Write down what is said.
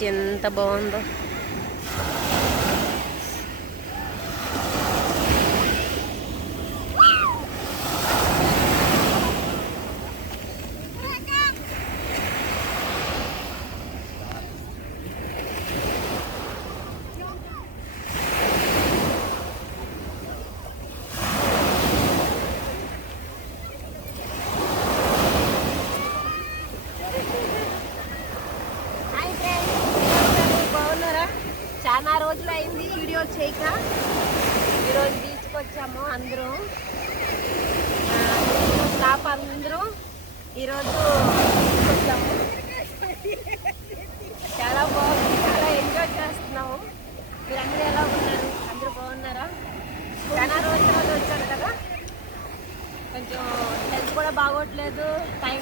బీచ్ ఎంత బాగుందో. చాలా రోజులు అయింది వీడియో చేయక. ఈరోజు బీచ్కి వచ్చాము అందరూ, స్టాఫ్ అందరూ ఈరోజు బీచ్కి వచ్చాము. చాలా బాగుంది, చాలా ఎంజాయ్ చేస్తున్నాము. మీరందరూ ఎలా ఉన్నారు? అందరూ బాగున్నారా? చాలా రోజులు వచ్చారు కదా, కొంచెం హెల్త్ కూడా బాగోట్లేదు, టైం